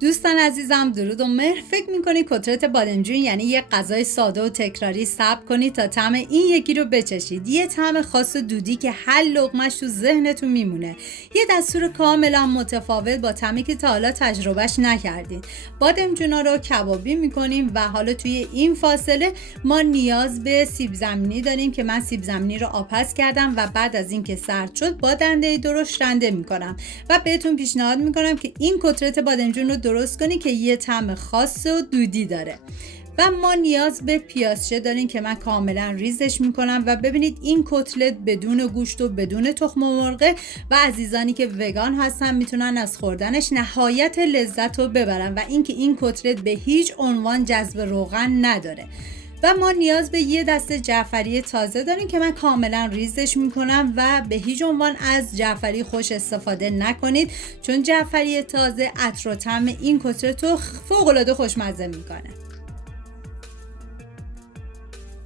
دوستان عزیزم درود و مهر. فکر میکنی کتلت بادمجون یعنی یه غذای ساده و تکراری صبر کنید تا طعم این یکی رو بچشید؟ یه طعم خاص و دودی که هر لقمه‌اش تو ذهنتون میمونه. یه دستور کاملا متفاوت با طعمی که تا حالا تجربهش نکردین. بادمجونا رو کبابی میکنیم و حالا توی این فاصله ما نیاز به سیب زمینی داریم که من سیب زمینی رو آبپز کردم و بعد از اینکه سرد شد با دنده درشت رنده میکنم و بهتون پیشنهاد میکنم که این کتلت بادمجون رو درست کنی که یه طعم خاص و دودی داره. و ما نیاز به پیازچه داریم که من کاملا ریزش میکنم و ببینید این کتلت بدون گوشت و بدون تخم مرغ و عزیزانی که وگان هستن میتونن از خوردنش نهایت لذت رو ببرن و اینکه این کتلت به هیچ عنوان جذب روغن نداره. و ما نیاز به یه دسته جعفری تازه داریم که من کاملا ریزش میکنم و به هیچ عنوان از جعفری خوش استفاده نکنید چون جعفری تازه عطر و طعم این کتلت رو فوق‌العاده خوشمزه میکنه.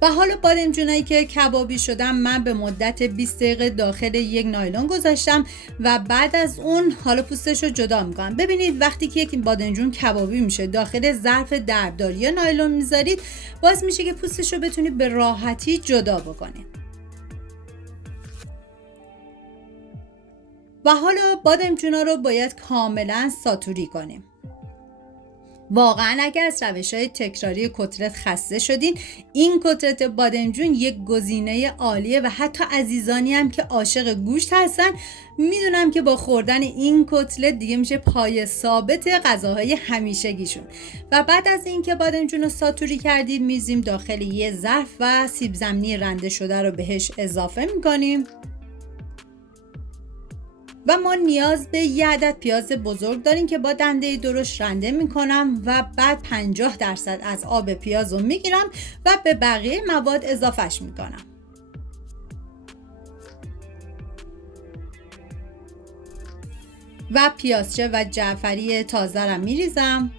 و حالا بادمجونایی که کبابی شدن من به مدت 20 دقیقه داخل یک نایلون گذاشتم و بعد از اون حالا پوستش رو جدا میکنم. ببینید وقتی که یک بادمجون کبابی میشه داخل ظرف درداری یا نایلون میذارید باعث میشه که پوستش رو بتونید به راحتی جدا بکنید. و حالا بادمجونا رو باید کاملا ساتوری کنیم. واقعا اگر از روش‌های تکراری کتلت خسته شدین این کتلت بادمجون یک گزینه عالیه و حتی عزیزانی هم که عاشق گوشت هستن میدونم که با خوردن این کتلت دیگه میشه پای ثابت غذاهای همیشگیشون. و بعد از اینکه بادمجون رو ساتوری کردید میزیم داخل یه ظرف و سیب زمینی رنده شده رو بهش اضافه میکنیم و ما نیاز به یه عدد پیاز بزرگ داریم که با دنده درشت رنده میکنم و بعد 50% از آب پیاز رو میگیرم و به بقیه مواد اضافهش میکنم. و پیازچه و جعفری تازه رو میریزم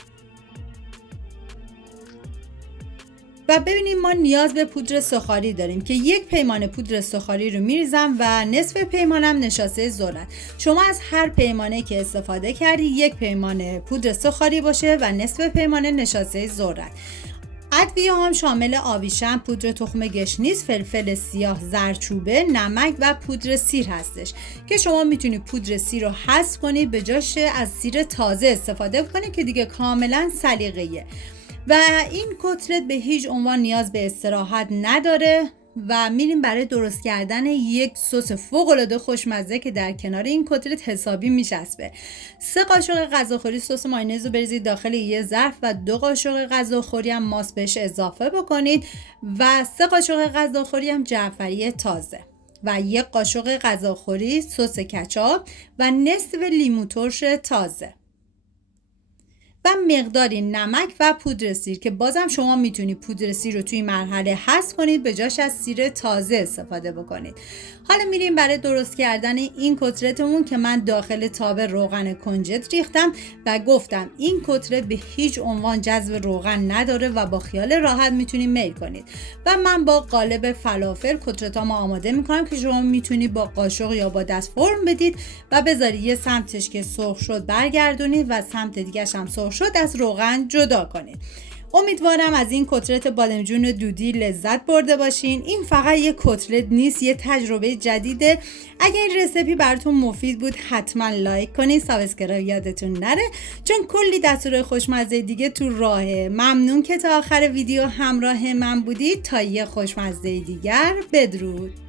و ببینید ما نیاز به پودر سوخاری داریم که یک پیمانه پودر سوخاری رو میریزم و نصف پیمانم نشاسته ذرت. شما از هر پیمانه که استفاده کردی یک پیمانه پودر سوخاری باشه و نصف پیمانه نشاسته ذرت. ادویه هم شامل آویشم، پودر تخم گشنیز، فلفل سیاه، زردچوبه، نمک و پودر سیر هستش که شما میتونید پودر سیر رو حذف کنید به جاش از سیر تازه استفاده کنید که دیگه کاملا سلیقه‌ایه. و این کتلت به هیچ عنوان نیاز به استراحت نداره و میریم برای درست کردن یک سس فوق‌العاده خوشمزه که در کنار این کتلت حسابی میچسبه. 3 قاشق غذاخوری سس مایونز رو بریزید داخل یه ظرف و 2 قاشق غذاخوری هم ماست بهش اضافه بکنید و 3 قاشق غذاخوری هم جعفری تازه و 1 قاشق غذاخوری سس کچاپ و نصف لیمو ترش تازه و مقداری نمک و پودر سیر که بازم شما میتونید پودر سیر رو توی مرحله حذف کنید به جاش از سیر تازه استفاده بکنید. حالا میریم برای درست کردن این کتلتمون که من داخل تاب روغن کنجد ریختم و گفتم این کتلت به هیچ عنوان جذب روغن نداره و با خیال راحت میتونید میل کنید. و من با قالب فلافل کتلتامو آماده میکنم که شما میتونید با قاشق یا با دست فرم بدید و بذارید یه سمتش که سرخ شد برگردونید و سمت دیگه‌ش هم سرخ شد از روغن جدا کنید. امیدوارم از این کتلت بادمجون دودی لذت برده باشین. این فقط یک کتلت نیست، یه تجربه جدیده. اگه این رسیپی براتون مفید بود حتما لایک کنید، سابسکرایب یادتون نره چون کلی دستور خوشمزه دیگه تو راهه. ممنون که تا آخر ویدیو همراه من بودید. تا یه خوشمزه دیگر، بدرود.